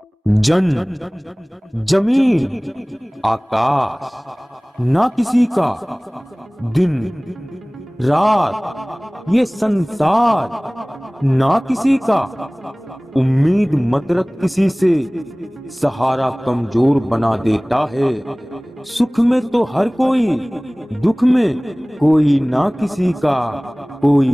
जन, जमीन, आकाश, ना किसी का दिन रात, ये संसार ना किसी का। उम्मीद मत रख किसी से, सहारा कमजोर बना देता है। सुख में तो हर कोई, दुख में कोई ना किसी का, कोई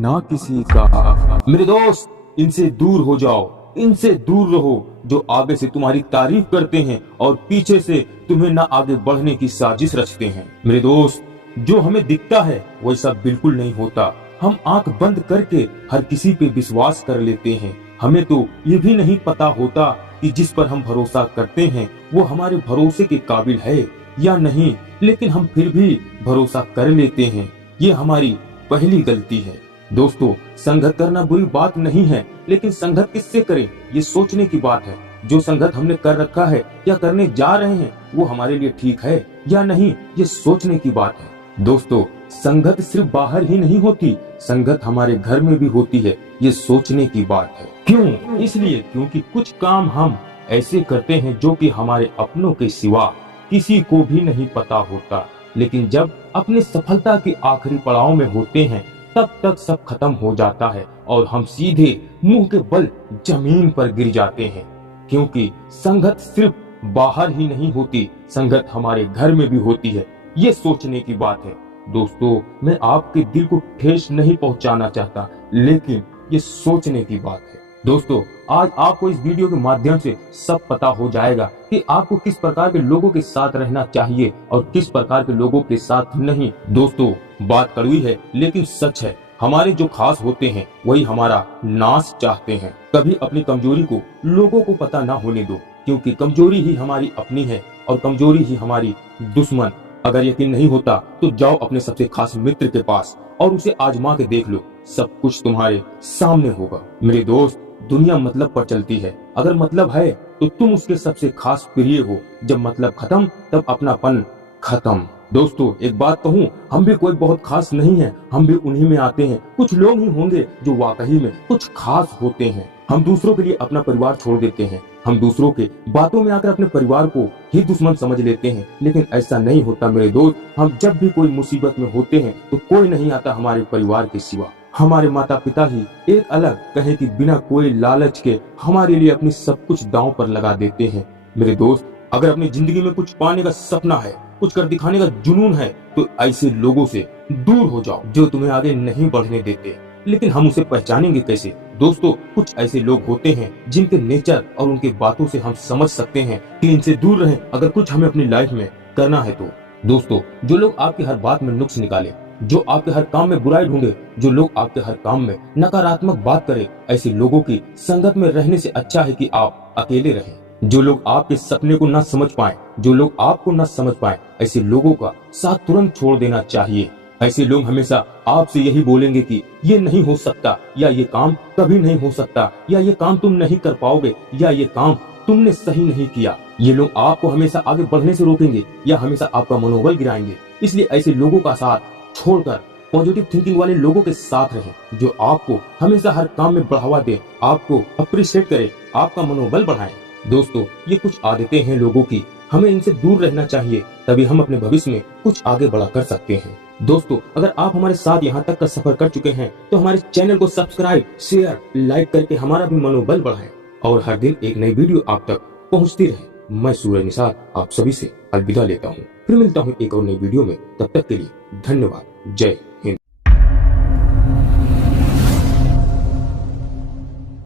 ना किसी का। मेरे दोस्त, इनसे दूर हो जाओ, इनसे दूर रहो जो आगे से तुम्हारी तारीफ करते हैं और पीछे से तुम्हें ना आगे बढ़ने की साजिश रचते हैं। मेरे दोस्त, जो हमें दिखता है वैसा बिल्कुल नहीं होता। हम आंख बंद करके हर किसी पे विश्वास कर लेते हैं। हमें तो ये भी नहीं पता होता कि जिस पर हम भरोसा करते हैं वो हमारे भरोसे के काबिल है या नहीं, लेकिन हम फिर भी भरोसा कर लेते हैं। ये हमारी पहली गलती है। दोस्तों, संगत करना बुरी बात नहीं है, लेकिन संगत किससे करें ये सोचने की बात है। जो संगत हमने कर रखा है या करने जा रहे हैं वो हमारे लिए ठीक है या नहीं, ये सोचने की बात है। दोस्तों, संगत सिर्फ बाहर ही नहीं होती, संगत हमारे घर में भी होती है, ये सोचने की बात है। क्यों? इसलिए क्योंकि कुछ काम हम ऐसे करते हैं जो कि हमारे अपनों के सिवा किसी को भी नहीं पता होता, लेकिन जब अपने सफलता के आखिरी पड़ाव में होते हैं तब तक सब खत्म हो जाता है और हम सीधे मुंह के बल जमीन पर गिर जाते हैं। क्योंकि संगत सिर्फ बाहर ही नहीं होती, संगत हमारे घर में भी होती है, ये सोचने की बात है। दोस्तों, मैं आपके दिल को ठेस नहीं पहुंचाना चाहता, लेकिन ये सोचने की बात है। दोस्तों, आज आपको इस वीडियो के माध्यम से सब पता हो जाएगा कि आपको किस प्रकार के लोगों के साथ रहना चाहिए और किस प्रकार के लोगों के साथ नहीं। दोस्तों, बात कड़वी है लेकिन सच है। हमारे जो खास होते हैं वही हमारा नाश चाहते हैं। कभी अपनी कमजोरी को लोगों को पता ना होने दो, क्योंकि कमजोरी ही हमारी अपनी है और कमजोरी ही हमारी दुश्मन। अगर यकीन नहीं होता तो जाओ अपने सबसे खास मित्र के पास और उसे आजमा के देख लो, सब कुछ तुम्हारे सामने होगा। मेरे दोस्त, दुनिया मतलब पर चलती है। अगर मतलब है तो तुम उसके सबसे खास प्रिय हो, जब मतलब खत्म तब अपनापन खत्म। दोस्तों, एक बात कहूँ, हम भी कोई बहुत खास नहीं है, हम भी उन्हीं में आते हैं। कुछ लोग ही होंगे जो वाकई में कुछ खास होते हैं। हम दूसरों के लिए अपना परिवार छोड़ देते हैं, हम दूसरों के बातों में आकर अपने परिवार को ही दुश्मन समझ लेते हैं, लेकिन ऐसा नहीं होता मेरे दोस्त। हम जब भी कोई मुसीबत में होते हैं तो कोई नहीं आता हमारे परिवार के सिवा। हमारे माता पिता ही एक अलग कहे कि बिना कोई लालच के हमारे लिए अपनी सब कुछ दांव पर लगा देते हैं। मेरे दोस्त, अगर अपनी जिंदगी में कुछ पाने का सपना है, कुछ कर दिखाने का जुनून है, तो ऐसे लोगों से दूर हो जाओ जो तुम्हें आगे नहीं बढ़ने देते। लेकिन हम उसे पहचानेंगे कैसे? दोस्तों, कुछ ऐसे लोग होते हैं जिनके नेचर और उनके बातों से हम समझ सकते हैं कि इनसे दूर रहें अगर कुछ हमें अपनी लाइफ में करना है तो। दोस्तों, जो लोग आपकी हर बात में नुक्स निकाले, जो आपके हर काम में बुराई ढूंढे, जो लोग आपके हर काम में नकारात्मक बात करे, ऐसे लोगों की संगत में रहने से अच्छा है कि आप अकेले रहें। जो लोग आपके सपने को ना समझ पाए, जो लोग आपको ना समझ पाए, ऐसे लोगों का साथ तुरंत छोड़ देना चाहिए। ऐसे लोग हमेशा आपसे यही बोलेंगे कि ये नहीं हो सकता, या ये काम कभी नहीं हो सकता, या ये काम तुम नहीं कर पाओगे, या ये काम तुमने सही नहीं किया। ये लोग आपको हमेशा आगे बढ़ने से रोकेंगे या हमेशा आपका मनोबल गिराएंगे। इसलिए ऐसे लोगों का साथ छोड़कर पॉजिटिव थिंकिंग वाले लोगों के साथ रहें, जो आपको हमेशा हर काम में बढ़ावा दे, आपको अप्रिशिएट करे, आपका मनोबल बढ़ाए। दोस्तों, ये कुछ आदतें हैं लोगों की, हमें इनसे दूर रहना चाहिए, तभी हम अपने भविष्य में कुछ आगे बढ़ा कर सकते हैं। दोस्तों, अगर आप हमारे साथ यहाँ तक का सफर कर चुके हैं तो हमारे चैनल को सब्सक्राइब, शेयर, लाइक करके हमारा भी मनोबल बढ़ाएं और हर दिन एक नई वीडियो आप तक पहुँचती रहे। मैं सूरज निषाद आप सभी से अलविदा लेता हूँ। फिर मिलता हूँ एक और नई वीडियो में, तब तक के लिए धन्यवाद। जय